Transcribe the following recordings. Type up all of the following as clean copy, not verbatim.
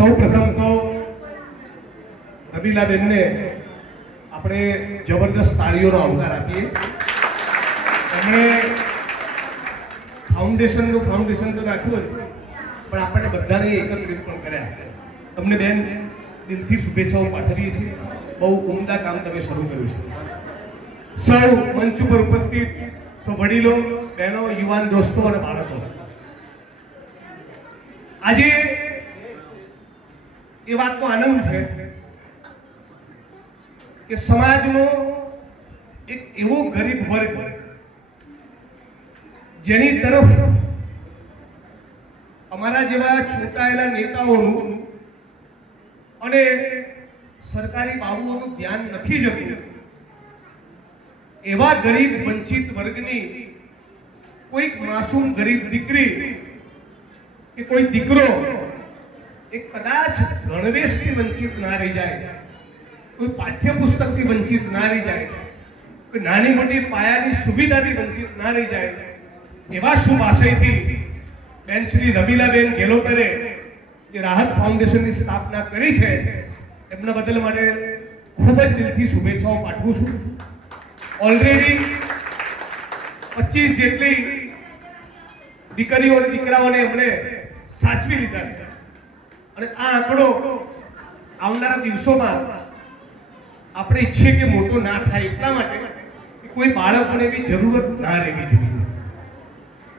સૌ પ્રથમ તો રમીલાબેનને આપણે જબરદસ્ત તાળીઓનો આવકાર આપીએ. એમણે ફાઉન્ડેશન તો રાખ્યું પણ આપણને બધાને એકત્રિત પણ કર્યા. તમને બેન દિલથી શુભેચ્છાઓ પાઠવીએ છીએ. બહુ ઉમદા કામ તમે શરૂ કર્યું છે. સૌ મંચ ઉપર ઉપસ્થિત સૌ વડીલો, બહેનો, યુવાન દોસ્તો અને બાળકો, આજે એ વાતનો આનંદ છે કે સમાજનો એક એવો ગરીબ વર્ગ જેની તરફ અમારા જેવા ચૂંટાયેલા નેતાઓનું અને સરકારી બાબુઓનું ધ્યાન નથી જતું, એવા ગરીબ વંચિત વર્ગની કોઈક માસૂમ ગરીબ દીકરી કે કોઈ દીકરો એક કદાચ ગણવેશથી વંચિત ના રહી જાય, કોઈ પાઠ્યપુસ્તકથી વંચિત ના રહી જાય, કોઈ નાની મોટી પાયાની સુવિધાથી વંચિત ના રહી જાય, એવા શુભ આશયથી બેન શ્રી રમીલાબેન ગેલોતરે જે રાહત ફાઉન્ડેશનની સ્થાપના કરી છે, એમના બદલ માટે ખૂબ જ દિલથી શુભેચ્છાઓ પાઠવું છું. ઓલરેડી 25 જેટલી દીકરીઓ અને દીકરાઓને એમણે સાચવી લીધા છે અને આ આંકડો આવનારા દિવસોમાં આપણે ઈચ્છીએ કે મોટો ના થાય, એટલા માટે કે કોઈ બાળકોને એવી જરૂરત ના રહેવી જોઈએ.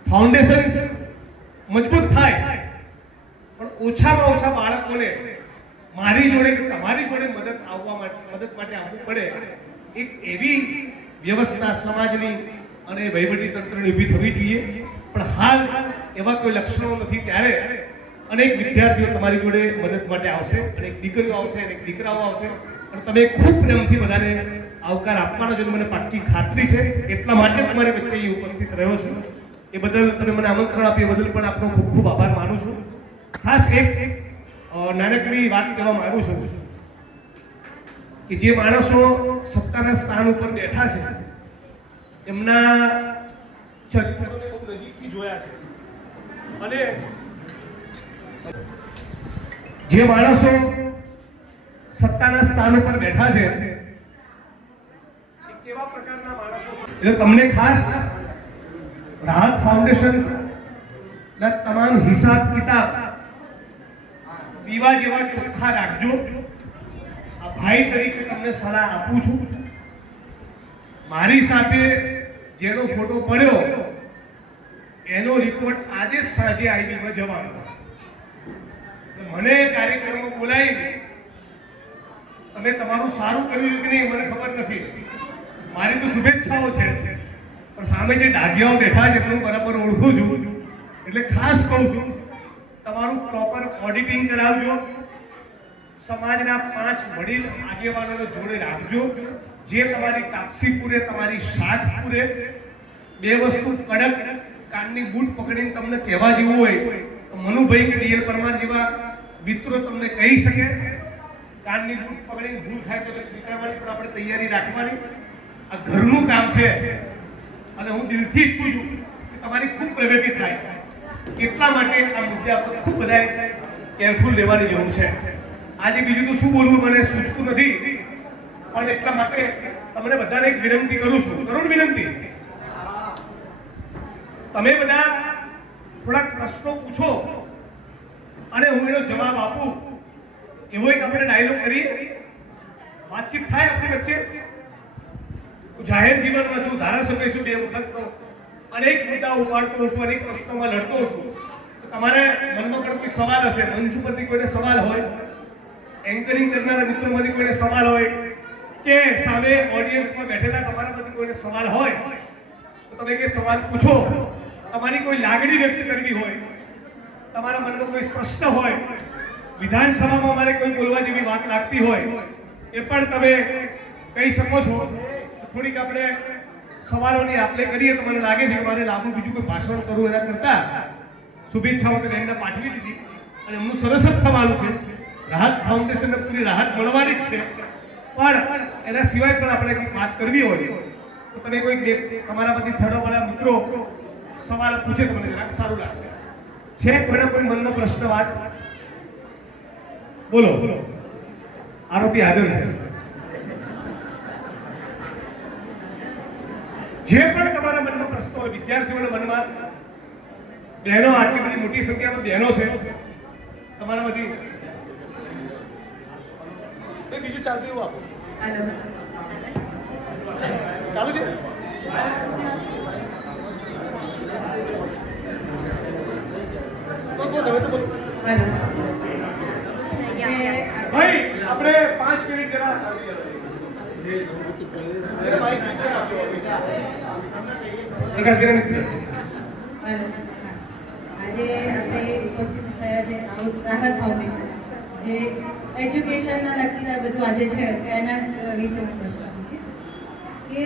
ફાઉન્ડેશન મજબૂત થાય પણ ઓછામાં ઓછા બાળકોને મારી જોડે કે તમારી જોડે મદદ માટે આવવું પડે, એક એવી વ્યવસ્થા સમાજની અને વહીવટી તંત્રની ઊભી થવી જોઈએ. પણ હાલ એવા કોઈ લક્ષણો નથી, ત્યારે અનેક વિદ્યાર્થીઓ તમારી જોડે મદદ માટે આવશે, અનેક દીકરીઓ આવશે, અનેક દીકરાઓ આવશે અને તમે ખૂબ પ્રેમથી બધાને આવકાર આપવાનો છે, મને પાક્કી ખાતરી છે. એટલા માટે તમારી વચ્ચે અહીં ઉપસ્થિત રહ્યો છું. એ બદલ તમે મને આમંત્રણ આપ્યું એ બદલ પણ આપનો ખૂબ ખૂબ આભાર માનું છું. ખાસ એક નાનકડી વાત કહેવા માંગુ છું કે જે માણસો સત્તાના સ્થાન ઉપર બેઠા છે એમના ચરિત્રને ખૂબ નજીકથી જોયા છે અને જે માણસો સત્તાના સ્થાન ઉપર બેઠા છે એ કેવા પ્રકારના માણસો છે, એટલે તમને ખાસ રાહત ફાઉન્ડેશન ના તમામ હિસાબ કિતાબ દીવા જેવા ચોખ્ખા રાખજો. આ ભાઈ તરીકે તમને સલાહ આપું છું. મારી સાથે જેનો ફોટો પડ્યો એનો રિપોર્ટ આજે જ સાંજે આઈબીમાં જવાનો. મને કાર્યક્રમમાં બોલાવી તમે તમારું સારું કર્યું કે નહીં મને ખબર નથી, મારી તો શુભેચ્છાઓ છે, પણ સામે જે ડાઘિયાઓ બેઠા છે એમનું બરાબર ઓળખું છું, એટલે ખાસ કહું છું તમારું પ્રોપર ઓડિટિંગ કરાવજો. સમાજના 5 વડીલ આગેવાનોને જોડે રાખજો, જે તમારી કાપસી પૂરે, તમારી શાખ પૂરે. બે વસ્તુ કડક કાનની બૂટ પકડીને તમને કહેવા જેવું હોય તો મનુભાઈ કે ડીએલ પરમાર જેવા મિત્રો તમને કહી શકે. કાનની બૂટ પકડીને ભૂલ થાય તો સ્વીકારવાની, પણ આપણે તૈયારી રાખવાની. આ ઘરનું કામ છે અને હું દિલથી ઈચ્છું છું કે તમારી ખૂબ પ્રગતિ થાય. એટલા માટે આ મુદ્દે આપણે ખૂબ બધાએ કેરફુલ લેવાની જરૂર છે. આજે બીજું તો શું બોલવું મને સૂચતું નથી, પણ એટલા માટે તમને બધાને એક વિનંતી કરું છું, કરુણ વિનંતી. તમે બધા થોડાક પ્રશ્નો પૂછો અને હું એનો જવાબ આપું, એવો એક આપણે ડાયલોગ કરીએ, વાતચીત થાય આપણી વચ્ચે. હું જાહેર જીવનમાં છું, ધારાસભ્ય છું, 2 વખત તો અનેક મુદ્દા ઉપાડતો છું, અનેક પ્રશ્નોમાં લડતો છું. તમારે મનમાં પણ કોઈ સવાલ હશે, મંચ ઉપરથી કોઈને સવાલ હોય, એન્કરિંગ કરનારા મિત્રોમાંથી કોઈને સવાલ હોય કે સામે ઓડિયન્સમાં બેઠેલા તમારામાંથી કોઈને સવાલ હોય તો તમે કે સવાલ પૂછો. તમારી કોઈ લાગણી વ્યક્ત કરવી હોય, તમારા મનમાં કોઈ પ્રશ્ન હોય, વિધાનસભામાં મારે કોઈ બોલવા જેવી વાત લાગતી હોય એ પણ તમે કહી શકો છો. થોડીક આપણે સવાલોની આપલે કરીએ તો મને લાગે છે કે મારે લાંબુ બીજું કોઈ ભાષણ કરવું એના કરતા શુભેચ્છાઓ તો એમને પાઠવી દીધી અને એમનું સરસ જ થવાનું છે. રાહત ફાઉન્ડેશનને પૂરી રાહત મળવાની જ છે, પણ એના સિવાય પણ આપણે કંઈક વાત કરવી હોય તો તમે કોઈ તમારામાંથી થડાવાળા મિત્રો સવાલ પૂછે તો મને જરાક સારું લાગશે. છે કોઈના કોઈ મનનો પ્રશ્ન વાત? બોલો, આરોપી હાજર છે. જે પણ તમારા મનમાં પ્રશ્નો હોય, વિદ્યાર્થીઓના મનમાં, બહેનો, આટલી બધી મોટી સંખ્યામાં બહેનો છે તમારામાંથી, બીજું ચાલતું એવું આપો. ચાલુ છે. ભાઈ આપણે 5 મિનિટ જરા આજે આપણે ઉપસ્થિત થયા છે રાહત ફાઉન્ડેશન, જે એજ્યુકેશનના લગતી બધું આજે છે એના વિશે હું પ્રશ્ન પૂછીશ કે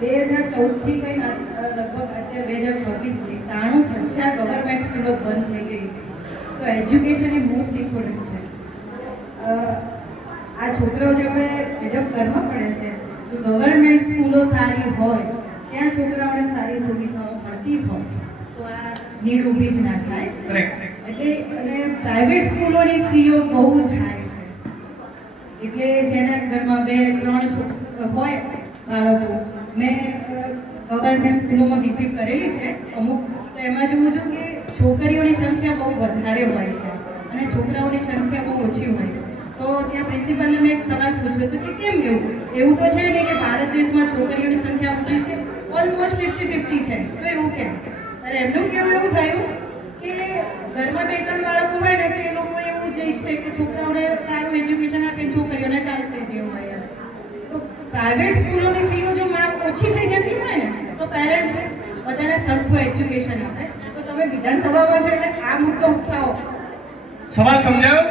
2014થી કઈ લગભગ અત્યારે 2026 સુધી 93,000 ગવર્મેન્ટ સ્કૂલો બંધ થઈ ગઈ છે. તો એજ્યુકેશન એ મોસ્ટ ઇમ્પોર્ટન્ટ છે. આ છોકરાઓ જે આપણે એડપ્ટ કરવા પડે છે, જો ગવર્મેન્ટ સ્કૂલો સારી હોય, ત્યાં છોકરાઓને સારી સુવિધાઓ મળતી હોય તો આ નીડ ઊભી જ ના થાય. એટલે અને પ્રાઇવેટ સ્કૂલોની ફીઓ બહુ જ હાઈ છે. એટલે જેના ઘરમાં 2-3 હોય બાળકો, મેં ગવર્મેન્ટ સ્કૂલોમાં વિઝિટ કરેલી છે અમુક, તો એમાં જોઉં છું કે છોકરીઓની સંખ્યા બહુ વધારે હોય છે અને છોકરાઓની સંખ્યા બહુ ઓછી હોય છે. તો ત્યાં પ્રિન્સિપલને મેં એક સવાલ પૂછ્યો હતો કે કેમ એવું તો છે ને કે ભારત દેશમાં છોકરીઓની સંખ્યા ઓછી છે, ઓલમોસ્ટ 50-50 છે, તો એવું કેમ? અને એમનું કહેવું એવું થયું કે ઘરમાં 2-3 બાળકો હોય ને તો એ લોકો એવું જ ઈચ્છે કે છોકરાઓને સારું એજ્યુકેશન આપે, છોકરીઓને ચાલશે જેવું હોય. તો પ્રાઇવેટ સ્કૂલોની ફીઓ જો ઓછી થઈ જતી હોય ને તો પેરેન્ટ્સ બધાને સરખું એજ્યુકેશન આપે. તો તમે વિધાનસભામાં છો એટલે આ મુદ્દો ઉઠાવો. સવાલ સમજાયો?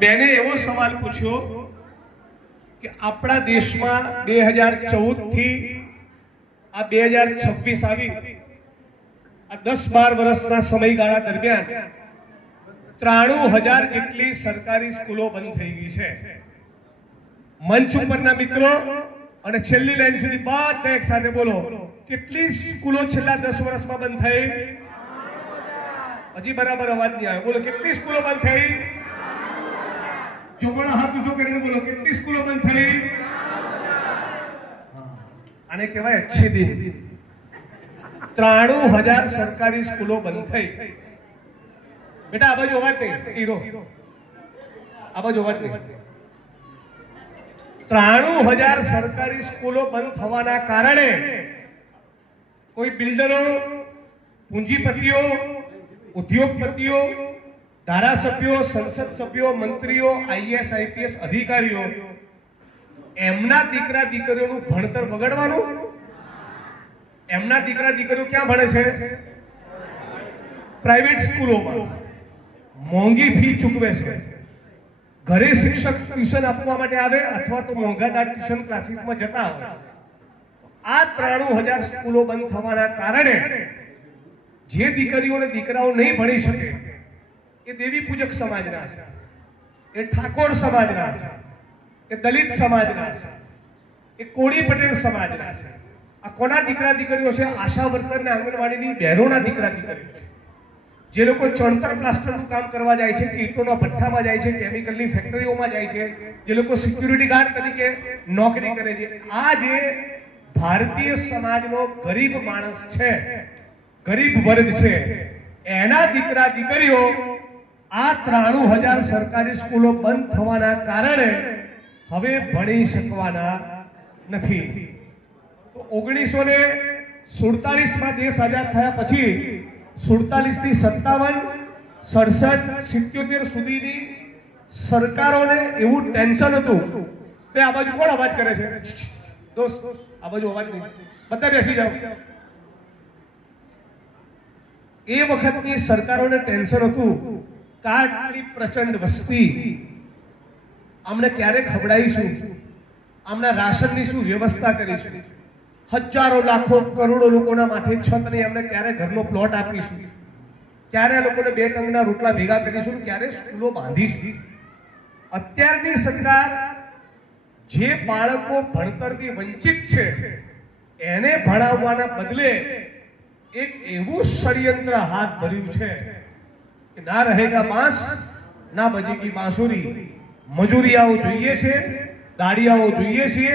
બેને એવો સવાલ પૂછ્યો કે આપણા દેશમાં 2014 થી આ 2026 આવી, આ 10-12 વર્ષના સમયગાળા દરમિયાન 93,000 જેટલી સરકારી સ્કૂલો બંધ થઈ ગઈ છે. મંચ ઉપરના મિત્રો અને છેલ્લી લાઈન સુધી બધા એક સાથે બોલો, કેટલી સ્કૂલો છેલ્લા 10 વર્ષમાં બંધ થઈ? હજી બરાબર અવાજ નહીં આવ્યો. બોલો, કેટલી સ્કૂલો બંધ થઈ? જોગણો હાથ ઊંચો કરીને બોલો, કેટલી સ્કૂલો બંધ થઈ? આને કહેવાય અચ્છી દિન. 93,000 સરકારી સ્કૂલો બંધ થઈ. બેટા આ બાજુ અવાજ નહીં, હીરો આ બાજુ અવાજ નહીં. 93,000 સરકારી સ્કૂલો બંધ થવાના કારણે કોઈ બિલ્ડરો, પૂંજીપતિઓ, ઉદ્યોગપતિઓ, ધારાસભ્યો, સંસદ સભ્યો, મંત્રીઓ, IAS IPS અધિકારીઓ, એમના દીકરા દીકરીઓનું ભણતર બગડવાનું? એમના દીકરા દીકરીઓ ક્યાં ભણે છે? પ્રાઇવેટ સ્કૂલોમાં. મોંઘી ફી ચૂકવે છે. ઘરે શિક્ષક ટ્યુશન આપવા માટે આવે અથવા તો મોંઘાદાર ટ્યુશન ક્લાસીસમાં જતા હોય. આ 93,000 સ્કૂલો બંધ થવાના કારણે જે દીકરીઓ અને દીકરાઓ નહીં ભણી શકે, એ દેવી પૂજક સમાજના છે, એ ઠાકોર સમાજના છે, એ દલિત સમાજના છે, એ કોળી પટેલ સમાજના છે. આ કોના દીકરા દીકરીઓ છે? આશા વર્કર ને આંગણવાડીની બહેનોના દીકરા દીકરીઓ છે, જે લોકો ચણતર પ્લાસ્ટરનું કામ કરવા જાય છે, ઈંટોના ભઠ્ઠામાં જાય છે, કેમિકલની ફેક્ટરીઓમાં જાય છે, જે લોકો સિક્યુરિટી ગાર્ડ તરીકે નોકરી કરે છે. આ જે ભારતીય સમાજનો ગરીબ માણસ છે, ગરીબ વર્ગ છે, એના દીકરા દીકરીઓ આ 93,000 સરકારી સ્કૂલો બંધ થવાના કારણે હવે ભણી શકવાના નથી. તો 1947માં દેશ આઝાદ થયા પછી 47 થી 57, 67, 77 સુધીની સરકારોને એવું ટેન્શન હતું કે આ બાજુ કોણ અવાજ કરે છે? દોસ્ત આ બાજુ અવાજ નહીં, બધા બેસી જાઓ. એ વખતની સરકારોને ટેન્શન હતું કે આટલી પ્રચંડ વસ્તી, આમને ક્યારે ખવડાવીશું, આમના રાશનની શું વ્યવસ્થા કરીશું, હજારો લાખો કરોડો લોકોના માથે છત નહીં, એમને ક્યારે ઘરનો પ્લોટ આપીશું, ક્યારે લોકોને 2 ટંકના રોટલા ભેગા કરીશું, ક્યારે સ્કૂલો બાંધીશું. અત્યારની સરકાર જે બાળકો ભણતરથી વંચિત છે એને ભણાવવાના બદલે એક એવું ષડયંત્ર હાથ ધર્યું છે कि ना रहेगा बांस ना बजेगी बांसुरी। मजूरियाओ જોઈએ છે, દાડિયાઓ જોઈએ છે,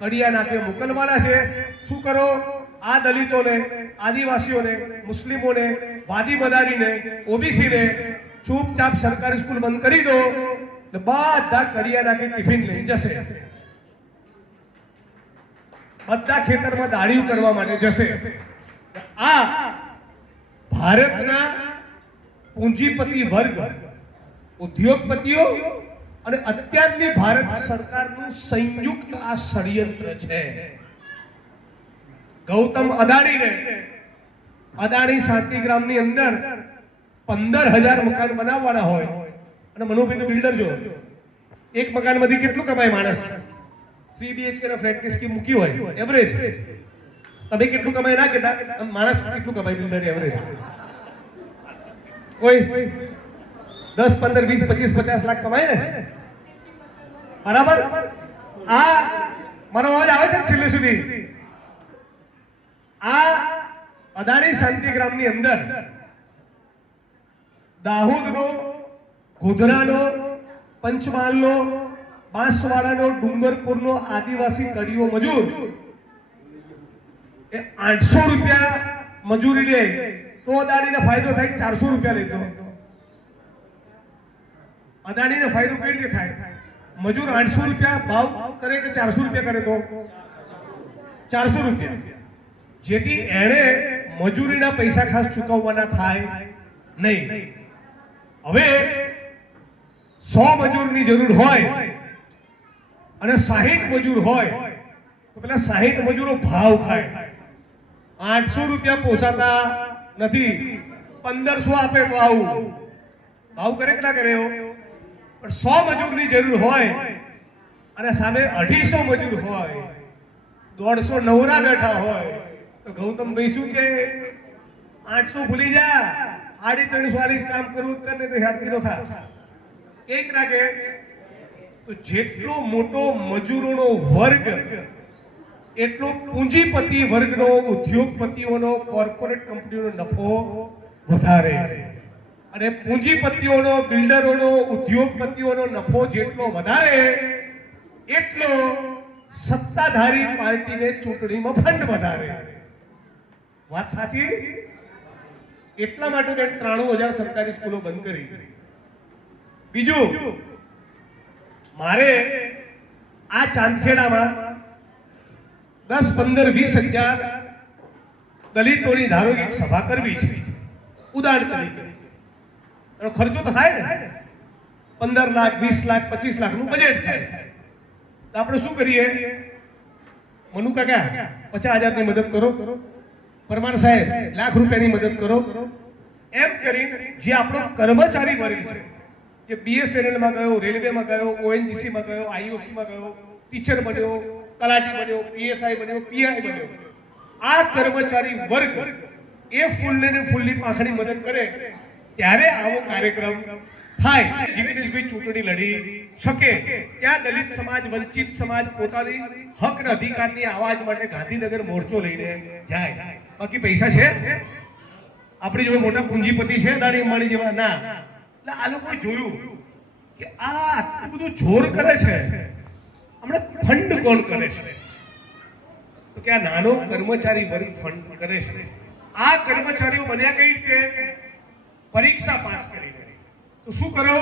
કડિયા નાકે મોકલવાના છે। શું કરો? આ દલિતોને, આદિવાસીઓને, મુસ્લિમોને, વાદી મદારીને, ઓબીસીને ચૂપચાપ સરકારી સ્કૂલ બંધ કરી દો એટલે બધા કડિયા નાકે ટિફિન લઈને જશે, બધા ખેતરમાં દાડિયું કરવા માટે જશે। આ ભારતના પૂંજીપતિ વર્ગ, ઉદ્યોગપતિઓ અને અત્યારની ભારત સરકારનું સંયુક્ત આ ષડયંત્ર છે। ગૌતમ અદાણીને અદાણી શાંતિગ્રામની અંદર 15,000 મકાન બનાવવાના હોય અને મનોભાઈ તો બિલ્ડર જો, એક મકાનમાંથી કેટલું કમાય માણસ? 3 BHK ના ફ્લેટની સ્કીમ મૂકી હોય એવરેજ, તમે કેટલું કમાય ના કહેતા, માણસ કેટલું કમાય બિલ્ડર એવરેજ? કોઈ 10, 15, 20, 25, 50 લાખ કમાય ને, બરાબર? આ મારો અવાજ આવે છે છેલ્લે સુધી? આ અદાણી શાંતિગ્રામની અંદર દાહોદનો, ગોધરાનો, પંચમહાલનો, બાંસવાડાનો, ડુંગરપુરનો આદિવાસી કડીઓ મજૂર એ 800 રૂપિયા મજૂરી લે તો અદાણીને ફાયદો થાય, 400 રૂપિયા લેતો અદાણીને ફાયદો કઈ રીતે થાય? મજૂર 800 રૂપિયા ભાવ કરે કે 400 રૂપિયા કરે તો 400 રૂપિયા, જેથી એણે મજૂરીના પૈસા ખાસ ચૂકવવાના થાય નહીં। હવે 100 મજૂરની જરૂર હોય અને 60 મજૂર હોય તો પેલા 60 મજૂરો ભાવ ખાય। 800 રૂપિયા પોસાતા નથી, 1500 આપે તો આવું ભાવ કરે કે ના કરે? પણ 100 મજૂરની જરૂર હોય અને સામે 250 મજૂર હોય, 150 નવરા બેઠા હોય તો ગૌતમભાઈ શું કે 800 ભૂલી જા, 350 વાળી કામ કરવું કરને તો હેડતી નો થા એક ના કે? તો જેટલો મોટો મજૂરોનો વર્ગ એટલો પૂંજીપતિ વર્ગનો, ઉદ્યોગપતિઓનો, કોર્પોરેટ કંપનીઓનો નફો વધારે, અને પૂંજીપતિઓનો, બિલ્ડરોનો, ઉદ્યોગપતિઓનો નફો જેટલો વધારે એટલો સત્તાધારી પાર્ટીને ચૂંટણીમાં ફંડ વધારે। વાત સાચી? એટલા માટે 93,000 સરકારી સ્કૂલો બંધ કરી। બીજું, મારે આ ચાંદખેડામાં 10, 15, 20,000 દલિતોની ધારો એક સભા કરવી છે ઉદાહરણ તરીકે, એનો ખર્ચો તો થાય ને, 15 લાખ, 20 લાખ, 25 લાખનું બજેટ થાય। તો આપણે શું કરીએ? મનુ કાકા 50,000ની મદદ કરો, પરમાર સાહેબ લાખ રૂપિયાની મદદ કરો, એમ કરીને જે આપણો કર્મચારી વર્ગ છે, જે BSNL માં ગયો, રેલવેમાં ગયો, ONGC માં ગયો, IOC માં ગયો, ટીચર બન્યો, તલાટી બન્યો, PSI બન્યો, PI બન્યો, આ કર્મચારી વર્ગ એ ફૂલને ફૂલની પાંખડી મદદ કરે ત્યારે આવો કાર્યક્રમ થાય, જિગ્નેશભાઈ ચૂંટણી લડી શકે। ત્યાં દલિત સમાજ, વંચિત સમાજ પોતાની હક અને અધિકારની આવાજ માટે ગાંધીનગર મોરચો લઈને જાય। બાકી પૈસા છે આપણી જોડે, મોટા પૂંજીપતિ છે અદાણી અંબાણી જેવા ના। એટલે આ લોકોએ જોયું કે આ આટલું બધું જોર કરે છે, હમણાં ફંડ કોણ કરે છે? તો કે આ નાનો કર્મચારી વર્ગ ફંડ કરે છે। આ કર્મચારીઓ બન્યા કઈ રીતે? પરીક્ષા પાસ કરીને। તો શું કરો?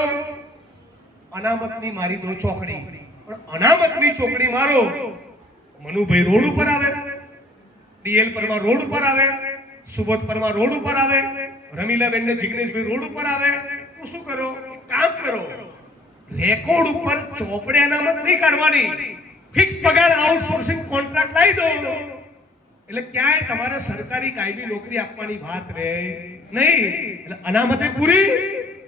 અનામતની મારી દો ચોકડી, પણ અનામતની ચોકડી મારો, મનુભાઈ રોડ ઉપર આવે, DL પરમાર રોડ ઉપર આવે, સુબોધ પરમાર રોડ ઉપર આવે, રમીલાબેન ને જિગ્નેશભાઈ રોડ ઉપર આવે, તો શું કરો? કામ કરો, રેકોર્ડ ઉપર ચોપડે અનામત નહીં કાઢવાની, ફિક્સ પગાર આઉટસોર્સિંગ કોન્ટ્રાક્ટ લાવી દો, એટલે ક્યાંય તમારે સરકારી કાયમી નોકરી આપવાની વાત રહે નહીં। એટલે અનામતે પૂરી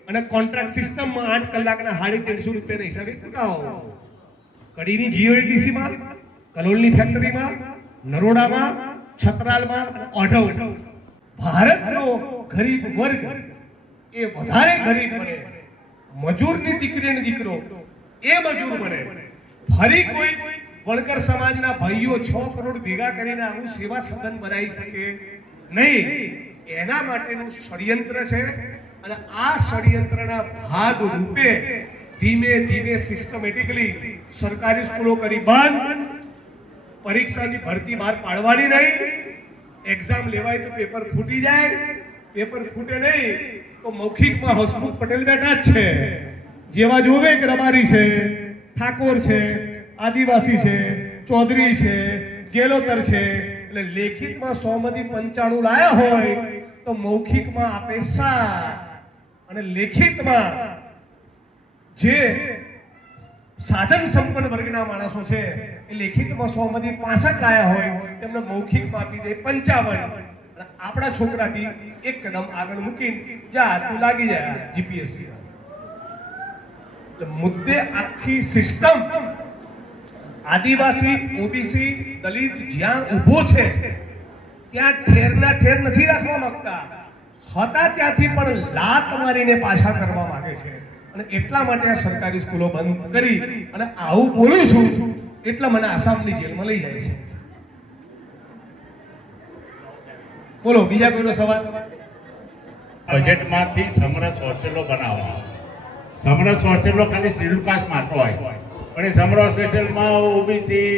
અને કોન્ટ્રાક્ટ સિસ્ટમમાં 8 કલાકના 350 રૂપિયાના હિસાબે ચૂકવો। કડીની GODC માં, કલોલની ફેક્ટરીમાં, નરોડામાં, છતરાલમાં અને ઓઢવ, ભારતનો ગરીબ વર્ગ એ વધારે ગરીબ બને, મજૂરની દીકરી અને દીકરો એ મજૂર બને। ફરી કોઈ વણકર સમાજના ભાઈઓ 6 કરોડ ભેગા કરીને આવું સેવા સદન બનાવી શકે નહીં। એના માટેનું ષડયંત્ર છે અને આ ષડયંત્રના ભાગ રૂપે ધીમે ધીમે સિસ્ટમેટિકલી સરકારી સ્કૂલો કરી બંધ, પરીક્ષાની ભરતી બહાર પાડવાની નહીં, એક્ઝામ લેવાય તો પેપર ફૂટી જાય, પેપર ફૂટે નહીં તો મૌખિકમાં હસમુખ પટેલ બેઠા જ છે, જેવા જોવે કે રબારી છે, ઠાકોર છે, આદિવાસી છે, ચૌધરી છે, ગેલોતર છે, એટલે લેખિતમાં 100 માંથી 95 લાયા હોય તો મૌખિકમાં આપે 7 અને લેખિતમાં જે સાધન સંપન્ન વર્ગના માણસો છે એ લેખિતમાં 100 માંથી 65 લાયા હોય તેમને મૌખિકમાં આપી દે 55. અને આપણા છોકરાથી એક કદમ આગળ મૂકીને જા તું લાગી જાય જીપીએસસી. એટલે મુદ્દે આખી સિસ્ટમ આદિવાસી, ઓબીસી, દલિત જ્યાં ઊભો છે ત્યાં ઠેરના ઠેર નથી રાખવા માંગતા, હતા ત્યાંથી પણ લાત મારીને પાછા કરવા માંગે છે. અને એટલા માટે આ સરકારી સ્કૂલો બંધ કરી અને આવું બોલું છું એટલે મને આસામની જેલમાં લઈ જાય છે. બોલો બીજા કોઈનો સવાલ? બજેટમાંથી સમરસ હોસ્ટેલો બનાવવા. સમરસ હોસ્ટેલો ખાલી શેડ્યુલ કાસ્ટ માટે હોય, પણ એ સમરસ હોસ્ટેલમાં ઓબીસી,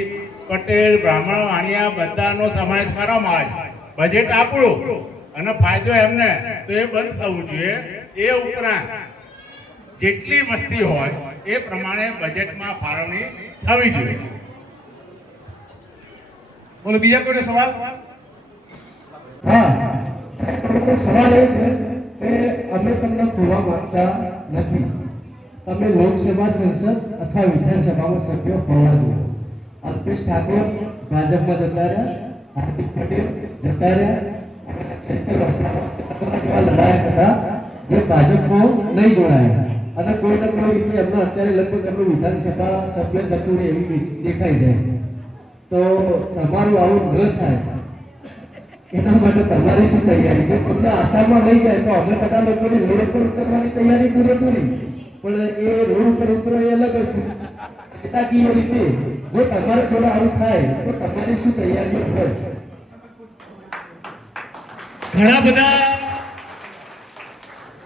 પટેલ, બ્રાહ્મણ, વાણિયા બધાનો સમાવેશ કરવામાં આવે. બજેટ આપણું અને ફાયદો એમને, તો એ બંધ થવું જોઈએ. એ ઉપરાંત જેટલી વસ્તી હોય એ પ્રમાણે બજેટમાં ફાળવણી થવી જોઈએ. બોલો બીજા કોઈનો સવાલ? હા, સવાલ એ છે કે અમે તમને ખોવા માંગતા નથી. તમે લોકસભા, સંસદ અથવા વિધાનસભામાં સભ્ય હોવા જોઈએ. અલ્પેશ ઠાકોર ભાજપમાં જતા રહ્યા, હાર્દિક પટેલ જતા રહ્યા, ચૈતર વસાવા લડાયા હતા જે ભાજપમાં નહીં જોડાયા અને કોઈ ને કોઈ રીતે એમનો અત્યારે લગભગ એમનું વિધાનસભા સભ્ય જતું રહે એવી દેખાઈ જાય. તો તમારું આવું ન થાય એના માટે તમારી શું તૈયારી? જો તમને આસામમાં લઈ જાય તો અમે બધા લોકોની રોડ ઉપર ઉતરવાની તૈયારી પૂરેપૂરી, પણ એ રોડ ઉપર ઉતરો એ અલગ વસ્તુ. એકાકીય રીતે જો તમારે થોડું આવું થાય તો તમારી શું તૈયારીઓ હોય?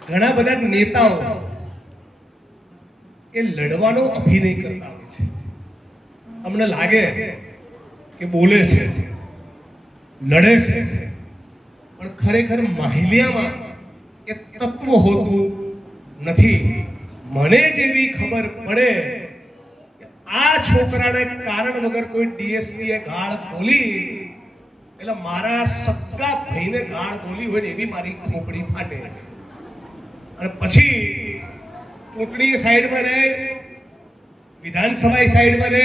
ઘણા બધા નેતાઓ એ લડવાનો અભિનય કરતા હોય છે. અમને લાગે કે બોલે છે, લડે છે, પણ ખરેખર માહિલિયામાં એ તત્વ હોતું નથી. મને જેવી ખબર પડે કે આ છોકરાને કારણ વગર કોઈ ડીએસપીએ ગાળ બોલી એટલે મારા સગા ભાઈને ગાળ બોલી હોય ને એવી મારી ખોપડી ફાટે. અને પછી ચૂંટણી સાઈડમાં રહે, વિધાનસભા સાઈડમાં રહે,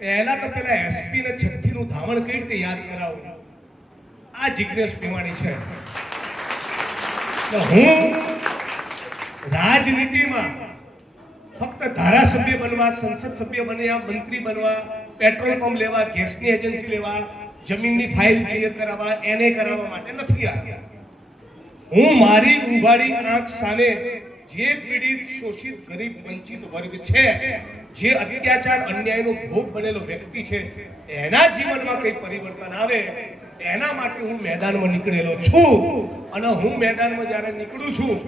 પહેલા તો પેલા એસપી ને છઠ્ઠીનું ધાવણ કઈ રીતે યાદ કરાવું? આ જિજ્ઞેશ મેવાણી છે. હું રાજનીતિમાં ફક્ત ધારાસભ્ય બનવા, સંસદ સભ્ય બન્યા, મંત્રી બનવા, પેટ્રોલ પંપ લેવા, ગેસની એજન્સી લેવા, જમીનની ફાઇલ ક્લિયર કરાવવા, એને કરાવવા માટે નથી આવ્યા. હું મારી ઉઘાડી આંખ સામે જે પીડિત, શોષિત, ગરીબ, વંચિત વર્ગ છે, જે અત્યાચાર, અન્યાયનો ભોગ બનેલો વ્યક્તિ છે, એના જીવનમાં કઈ પરિવર્તન આવે એના માટે હું મેદાનમાં નીકળેલો છું. અને હું મેદાનમાં જ્યારે નીકળું છું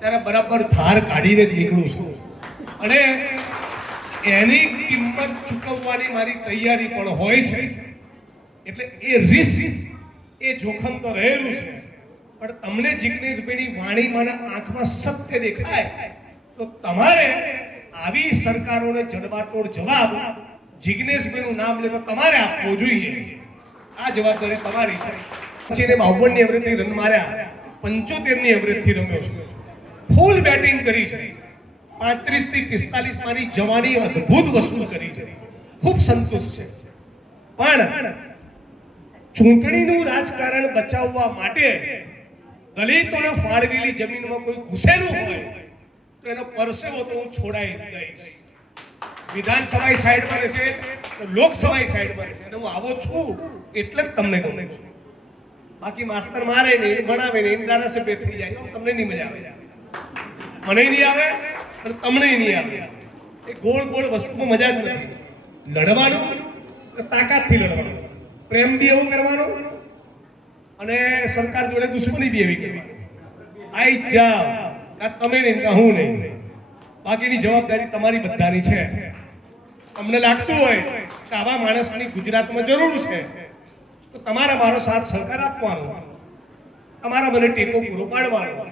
ત્યારે બરાબર ધાર કાઢીને જ નીકળું છું. અને એની કિંમત ચૂકવવાની મારી તૈયારી પણ હોય છે. એટલે એ રિસ્ક, એ જોખમ તો રહેલું છે. પણ તમને જિજ્ઞેશભાઈની વાણીમાંના આંખમાં સત્ય દેખાય તો તમારે આવી સરકારોને જડબાતોડ જવાબ જિજ્ઞેશભાઈનું નામ લે તો તમારે આપવો જોઈએ. આ જવાબદારી તમારી છે. પછી એને 52ની એવરેજથી રન માર્યા, 75ની એવરેજથી રમ્યો છે, ફૂલ બેટિંગ કરી છે, 35 થી 45 માની જવાની અદ્ભુત વસૂલ કરી છે, ખૂબ સંતુષ્ટ છે. પણ ચૂંટણીનું રાજકારણ બચાવવા માટે દલિતોને ફાળવેલી જમીનમાં કોઈ ઘૂસેલું હોય તો એનો પરસેવો તો હું છોડાઈ દઈશ. વિધાનસભા સાઈડમાં રહેશે તો લોકસભા સાઈડમાં રહેશે. અને હું આવો છું એટલે જ તમને ગમે છું. બાકી માસ્તર મારે નહીં, ભણાવે નહીં, ધારાસભ્ય થઈ જાય તો તમને નહીં મજા આવે, મને નહીં આવે અને તમને નહીં આવે. એ ગોળ ગોળ વસ્તુમાં મજા જ નથી. લડવાનું તાકાતથી લડવાનું, પ્રેમ બી એવું કરવાનો અને સરકાર જોડે દુશ્મની બી એવી કરવાની આઈ જાવ કાં તમે નહીં કાં હું નહીં, બાકીની જવાબદારી તમારી બધાની છે. તમને લાગતું હોય કે આવા માણસની ગુજરાતમાં જરૂર છે તો તમારા મારો સાથ સહકાર આપવાનો, તમારા મને ટેકો પૂરો પાડવાનો.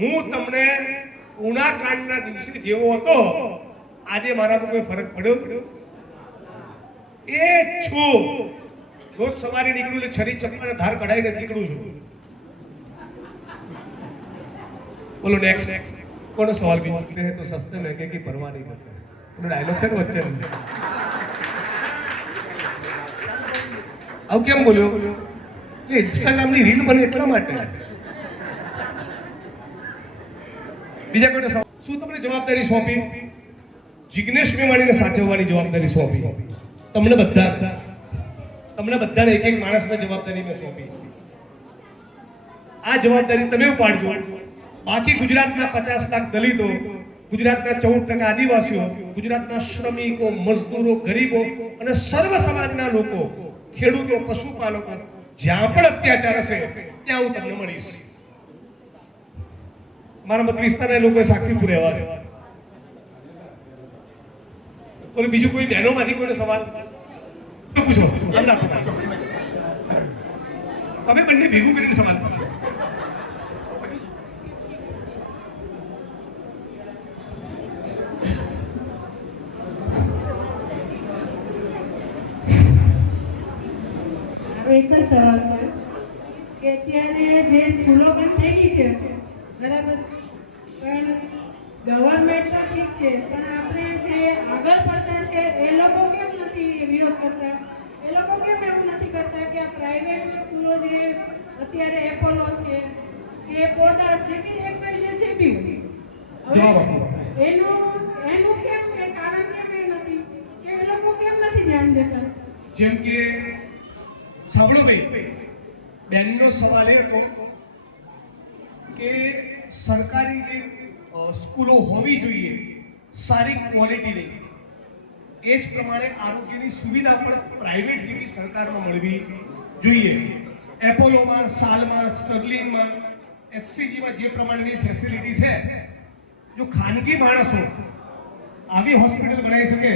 હું તમને ઉના કાંડના દિવસે જેવો હતો આજે મારામાં કોઈ ફરક પડ્યો એ છું. રોજ સવારે નીકળું એટલે છરી ચપ્પાને ધાર કઢાઈને નીકળું છું. બોલો નેક્સ્ટ કોનો સવાલ भी है तो सस्ते महंगे की परवाह नहीं करते. ડાયલોગ છે ને વચ્ચે આવું કેમ બોલ્યો? એ ઇન્સ્ટાગ્રામની રીલ બને એટલા માટે. બીજા કોઈને શું તમને જવાબદારી સોંપી? જિગ્નેશ મેવાણીને સાચવવાની જવાબદારી સોંપી. તમને બધાને એક એક માણસને જવાબદારી મેં સોંપી. આ જવાબદારી તમે ઉપાડજો. બાકી ગુજરાતના 50 લાખ દલિતો, ગુજરાતના 14% આદિવાસીઓ, ગુજરાતના શ્રમિકો, મજદૂરો, ગરીબો અને સર્વ સમાજના લોકો, ખેડૂતો, પશુપાલકો, જ્યાં પણ અત્યાચાર હશે ત્યાં હું તમને મળીશ. મારા મત વિસ્તારના લોકોએ સાક્ષી પુરાવા છે. કોઈ બીજું કોઈ બહેનોમાંથી કોઈને સવાલ પૂછો? તમે બંને ભેગું કરીને સવાલ પૂછો. એક જ સવાલ છે કે અત્યારે જે સ્કૂલો બંધ થઈ ગઈ છે બરાબર, પણ ગવર્મેન્ટ તો ઠીક છે, પણ આપણે જે આગળ પડતા છે એ લોકો કેમ નથી વિરોધ કરતા? એ લોકો કેમ એવું નથી કરતા કે આ પ્રાઇવેટ સ્કૂલો જે અત્યારે એપોલો છે કે પોર્ટર છે કે એક્સાઇઝ છે બી એનું કેમ એ કારણ કેમ એ નથી કે એ લોકો કેમ નથી ધ્યાન દેતા? જેમ કે સાંભળો ભાઈ, બેનનો સવાલ એ હતો કે સરકારી જે સ્કૂલો હોવી જોઈએ સારી ક્વોલિટીની, એ જ પ્રમાણે આરોગ્યની સુવિધા પણ પ્રાઇવેટ જેવી સરકારમાં મળવી જોઈએ. એપોલોમાં, સાલમાં, સ્ટર્લિંગમાં, એસસીજીમાં જે પ્રમાણેની ફેસિલિટી છે, જો ખાનગી માણસો આવી હોસ્પિટલ બનાવી શકે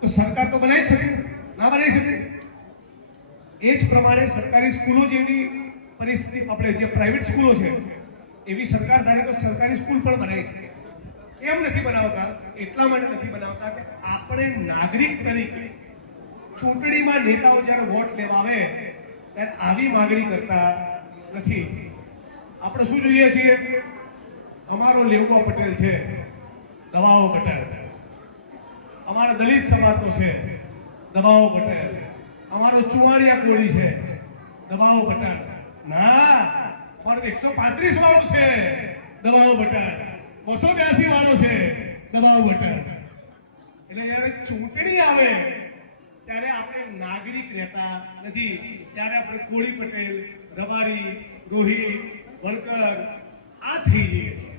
તો સરકાર તો બનાવી જ શકે, ના બનાવી શકે? એ જ પ્રમાણે સરકારી સ્કૂલો જેવી પરિસ્થિતિ, આપણે જે પ્રાઇવેટ સ્કૂલો છે એવી સરકાર ધારે તો સરકારી સ્કૂલ પણ બનાવી શકે. કેમ નથી બનાવતા? એટલા માટે નથી બનાવતા કે આપણે નાગરિક તરીકે ચૂંટણીમાં નેતાઓ જ્યારે વોટ લેવા આવે ત્યારે આવી માંગણી કરતા નથી. આપણે શું જોઈએ છીએ? અમારો લેવડો પટેલ છે, દવાઓ પટેલ. અમારો દલિત સમાજનો છે, દવાઓ પટેલ. અમારો ચુવાડિયા કોળી છે, દબાવો પટેલ. ના, પણ 135 વાળો છે, દબાવો પટેલ. 282 વાળો છે, દબાવો પટેલ. એટલે જ્યારે ચૂંટણી આવે ત્યારે આપણે નાગરિક રહેતા નથી, ત્યારે આપણે કોળી પટેલ, રબારી, રોહિત, વણકર આ થઈ જઈએ છીએ.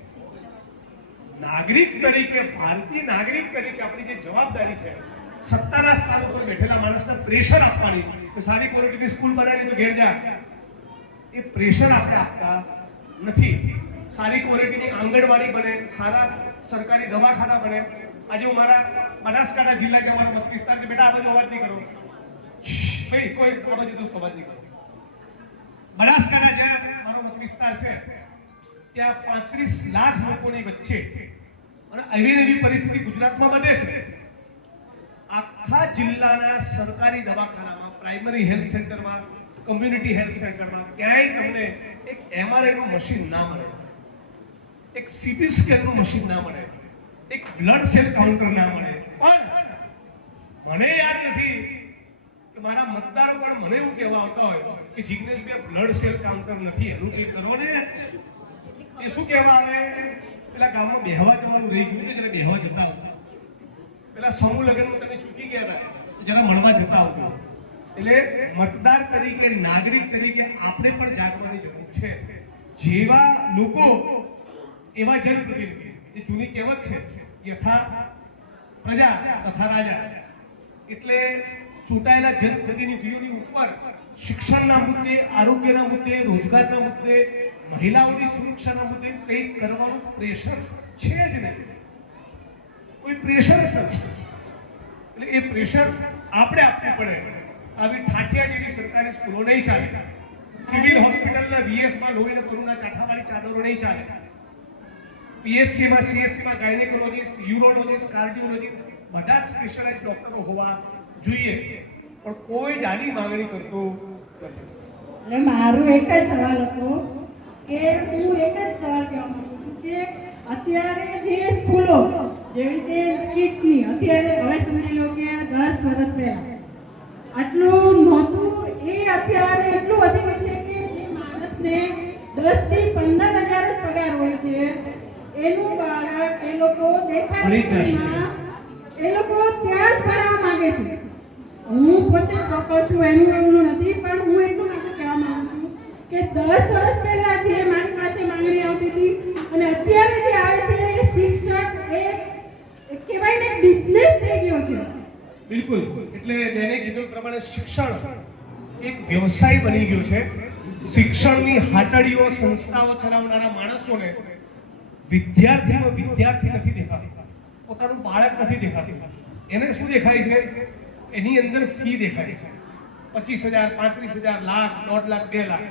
નાગરિક તરીકે, ભારતીય નાગરિક તરીકે આપણી જે જવાબદારી છે, સત્તાના સ્થાન ઉપર બેઠેલા માણસને પ્રેશર આપવાની કે સારી ક્વોલિટીની સ્કૂલ બનાવી તો ઘેર જા, એ પ્રેશર આપણે આપતા નથી. સારી ક્વોલિટીની આંગણવાડી બને, સારા સરકારી દવાખાના બને. આજે હું મારા બનાસકાંઠા જિલ્લા કે અમારો મત વિસ્તાર છે, બેટા આ બાજુ અવાજ નહીં કરો ભાઈ, કોઈ આ બાજુ દોસ્ત અવાજ નહીં કરો. બનાસકાંઠા જ્યારે મારો મત વિસ્તાર છે ત્યાં 35 લાખ લોકોની વચ્ચે અને એવી પરિસ્થિતિ ગુજરાતમાં બને છે. આખા જિલ્લાના સરકારી દવાખાનામાં, પ્રાઇમરી હેલ્થ સેન્ટરમાં, કમ્યુનિટી હેલ્થ સેન્ટરમાં ક્યાંય તમને એક MRI નું મશીન ના મળે, એક CT સ્કેનનું મશીન ના મળે, એક બ્લડ સેલ કાઉન્ટર ના મળે. પણ મને યાદ નથી કે મારા મતદારો પણ મને એવું કહેવા આવતા હોય કે જિગ્નેશભાઈ બ્લડ સેલ કાઉન્ટર નથી, એનું ચેક કરો ને. એ શું કહેવા આવે? પેલા ગામમાં બેહવા જવાનું રહી ગયું છે, જરા બેહવા જતા આવો. પેલા સમૂહ લગ્નમાં તમે ચૂકી ગયા હતા, જરા મળવા જતા આવજો. એટલે મતદાર તરીકે, નાગરિક તરીકે આપણે પણ જાગવાની જરૂર છે. જેવા લોકો એવા જનપ્રતિનિધિ. જે જૂની કહેવત છે, યથા પ્રજા તથા રાજા. એટલે ચૂંટાયેલા જનપ્રતિનિધિઓની ઉપર શિક્ષણના મુદ્દે, આરોગ્યના મુદ્દે, રોજગારના મુદ્દે, મહિલાઓની સુરક્ષાના મુદ્દે કંઈક કરવાનું પ્રેશર છે જ નહીં. કોઈ પ્રેશર જ નથી. એટલે એ પ્રેશર આપણે આપવું પડે. આવી ઠાઠિયા જેવી સરકારી સ્કૂલો નહીં ચાલે. સિવિલ હોસ્પિટલના વીએસમાં લોહીના કરુના ચાઠાવાળી ચાદરો નહીં ચાલે. પીએચસીમાં સીએચસીમાં ગાયનેકોલોજીસ્ટ, યુરોલોજીસ્ટ, કાર્ડિયોલોજીસ્ટ બધા જ સ્પેશિયલાઇઝ ડોક્ટરો હોવા જોઈએ. પણ કોઈ જ આની માંગણી કરતું નથી. એટલે મારો એક જ સવાલ હતો કે હું એક જ સવાલ કહેવા માંગુ છું કે અત્યારે જે સ્કૂલો જેવી રીતે સ્કીટની અત્યારે હવે સમજી લો કે 10 વર્ષ પહેલા આટલું નહોતું, એ અત્યારે એટલું વધી ગયું છે કે જે માણસને 10 થી 15,000 જ પગાર હોય છે એનું બાળક એ લોકો દેખાડીમાં એ લોકો ત્યાં જ ભણવા માંગે છે. હું પોતે પ્રોપર છું એનું એવું નથી, પણ હું એટલું માટે કહેવા માંગુ છું કે 10 વર્ષ પહેલા જે મારી પાસે માંગણી આવતી હતી અને અત્યારે જે આવે છે એ શિક્ષક એ કહેવાય ને બિઝનેસ થઈ ગયો છે. બિલકુલ. એટલે બેને કીધું પ્રમાણે શિક્ષણ એક વ્યવસાય બની ગયો છે. શિક્ષણની હાટડીઓ, સંસ્થાઓ ચલાવનારા માણસોને વિદ્યાર્થી નથી દેખાતું, પોતાનું બાળક નથી દેખાતું. એને શું દેખાય છે? એની અંદર ફી દેખાય છે. 25,000, 35,000, લાખ, 1.5 લાખ, 2 લાખ.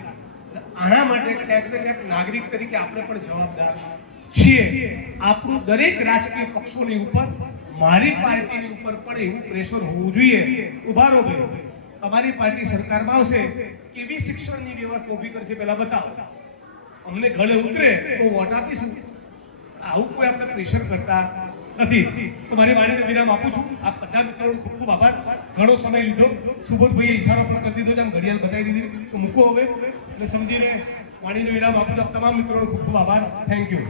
આના માટે ક્યાંક ને ક્યાંક નાગરિક તરીકે આપણે પણ જવાબદાર છીએ. આપણું દરેક રાજકીય પક્ષોની ઉપર, મારી પાર્ટીની ઉપર પણ એવું પ્રેશર હોવું જોઈએ. ઉભા રહો ભાઈ, તમારી પાર્ટી સરકારમાં આવશે, કેવી શિક્ષણની વ્યવસ્થા ઊભી કરશે પહેલા બતાવો. અમને ગળે ઉતરે તો વોટ આપીશું. આવું કોઈ આપણે પ્રેશર કરતા નથી. તો મારી વાણીને વિરામ આપું છું. આપ બધા મિત્રોનો ખૂબ ખૂબ આભાર. ઘણો સમય લીધો. સુબોધભાઈએ ઈશારો પણ કરી દીધો છે, આમ ઘડિયાળ બતાવી દીધી. તો મૂકો હવે અને સમજીને વાણીને વિરામ આપું છું. આપ તમામ મિત્રોનો ખૂબ ખૂબ આભાર. Thank you.